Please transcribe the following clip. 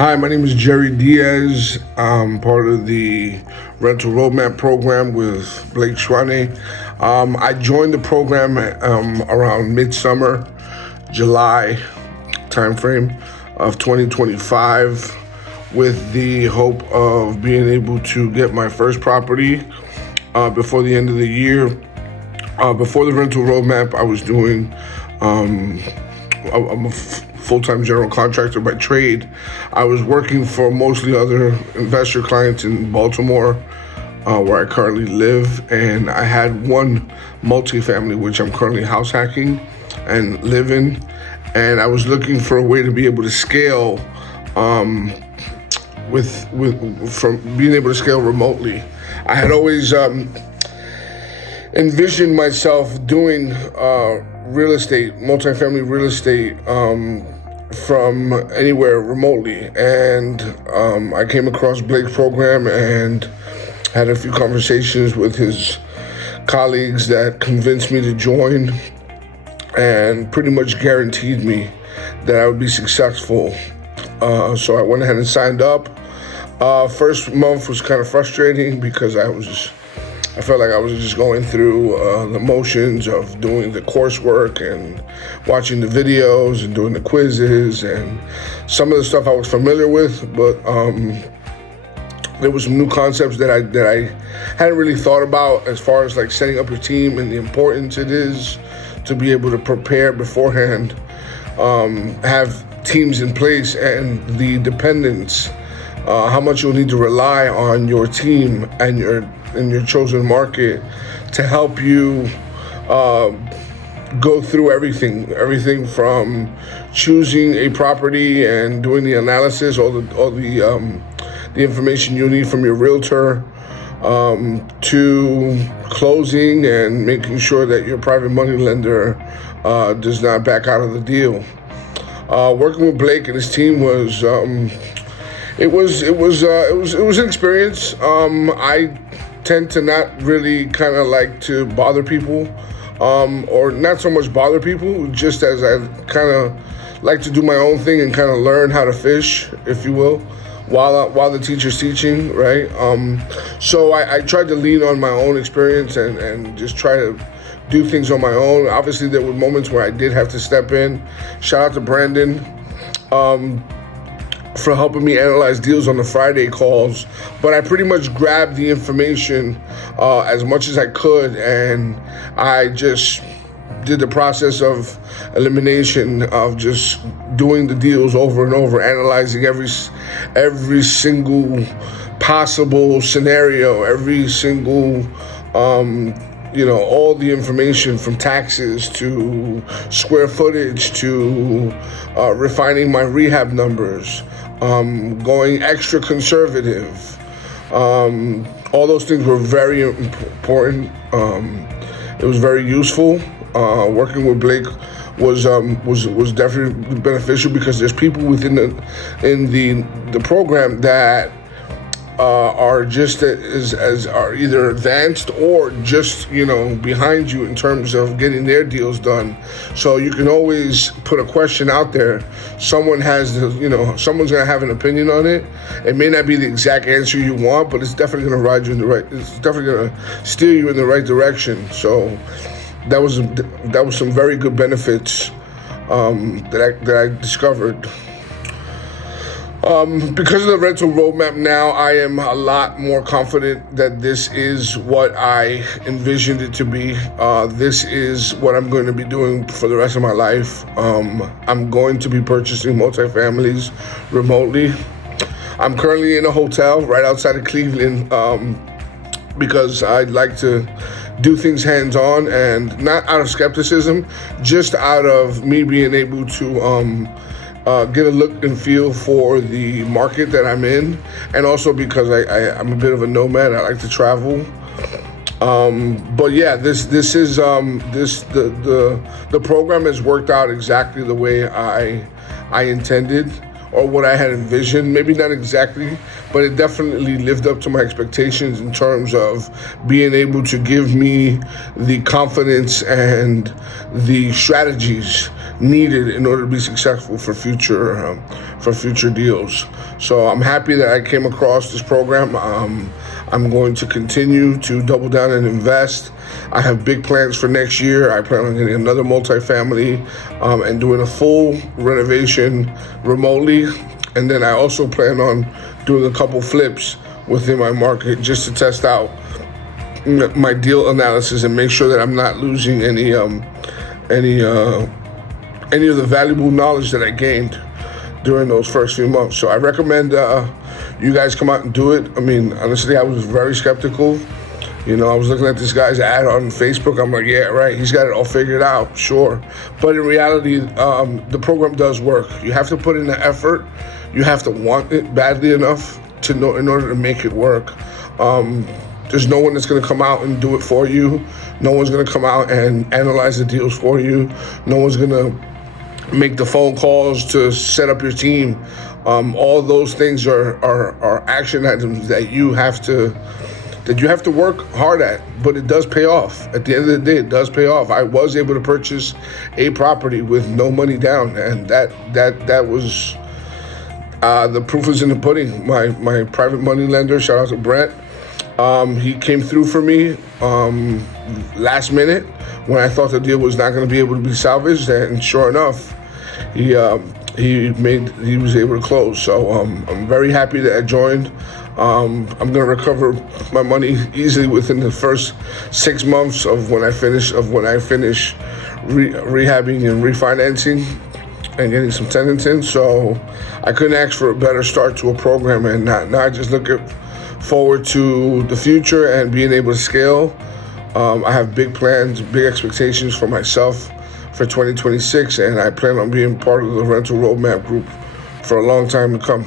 Hi, my name is Jerry Diaz. I'm part of the rental roadmap program with Blake Choisnet. I joined the program around midsummer, July timeframe of 2025 with the hope of being able to get my first property before the end of the year. Before the rental roadmap, I was doing, I'm a full-time general contractor by trade. I was working for mostly other investor clients in Baltimore, where I currently live, and I had one multifamily, which I'm currently house hacking and live in, and I was looking for a way to be able to scale from being able to scale remotely. I had always envisioned myself doing real estate, multifamily real estate, from anywhere remotely. And I came across Blake's program and had a few conversations with his colleagues that convinced me to join and pretty much guaranteed me that I would be successful. So I went ahead and signed up. First month was kind of frustrating because I felt like I was just going through the motions of doing the coursework and watching the videos and doing the quizzes and some of the stuff I was familiar with, but there was some new concepts that I hadn't really thought about as far as like setting up your team and the importance it is to be able to prepare beforehand, have teams in place and the dependence, how much you'll need to rely on your team and your chosen market to help you go through everything from choosing a property and doing the analysis, all the information you need from your realtor, to closing and making sure that your private money lender does not back out of the deal. Working with Blake and his team was it was an experience. I tend to not really kind of like to bother people, or not so much bother people, just as I kind of like to do my own thing and kind of learn how to fish, if you will, while the teacher's teaching, right? So I tried to lean on my own experience and just try to do things on my own. Obviously, there were moments where I did have to step in. Shout out to Brandon for helping me analyze deals on the Friday calls, but I pretty much grabbed the information as much as I could, and I just did the process of elimination of just doing the deals over and over, analyzing every single possible scenario, every single all the information from taxes to square footage to refining my rehab numbers, going extra conservative. All those things were very important. It was very useful. Working with Blake was definitely beneficial because there's people within the program that are just as are either advanced or just behind you in terms of getting their deals done. So you can always put a question out there. Someone's gonna have an opinion on it. It may not be the exact answer you want, but it's definitely gonna ride you it's definitely gonna steer you in the right direction. So that was some very good benefits that I discovered. Because of the rental roadmap now, I am a lot more confident that this is what I envisioned it to be. This is what I'm going to be doing for the rest of my life. I'm going to be purchasing multifamilies remotely. I'm currently in a hotel right outside of Cleveland because I'd like to do things hands-on and not out of skepticism, just out of me being able to get a look and feel for the market that I'm in, and also because I'm a bit of a nomad. I like to travel. But yeah, this is the program has worked out exactly the way I intended. or what I had envisioned. Maybe not exactly, but it definitely lived up to my expectations in terms of being able to give me the confidence and the strategies needed in order to be successful for future deals. So I'm happy that I came across this program. I'm going to continue to double down and invest. I have big plans for next year. I plan on getting another multifamily and doing a full renovation remotely. And then I also plan on doing a couple flips within my market just to test out my deal analysis and make sure that I'm not losing any of the valuable knowledge that I gained during those first few months. So I recommend you guys come out and do it. I mean, honestly, I was very skeptical. You know, I was looking at this guy's ad on Facebook. I'm like, yeah, right, he's got it all figured out, sure. But in reality, the program does work. You have to put in the effort. You have to want it badly enough to know in order to make it work. There's no one that's going to come out and do it for you. No one's going to come out and analyze the deals for you. No one's going to make the phone calls to set up your team. All those things are action items that you have to work hard at, but it does pay off. At the end of the day, it does pay off. I was able to purchase a property with no money down, and that was the proof is in the pudding. My private money lender, shout out to Brent, he came through for me last minute when I thought the deal was not going to be able to be salvaged, and sure enough, he was able to close. So I'm very happy that I joined. I'm going to recover my money easily within the first 6 months of when I finish rehabbing and refinancing and getting some tenants in. So I couldn't ask for a better start to a program, and now I just look forward to the future and being able to scale. I have big plans, big expectations for myself for 2026, and I plan on being part of the rental roadmap group for a long time to come.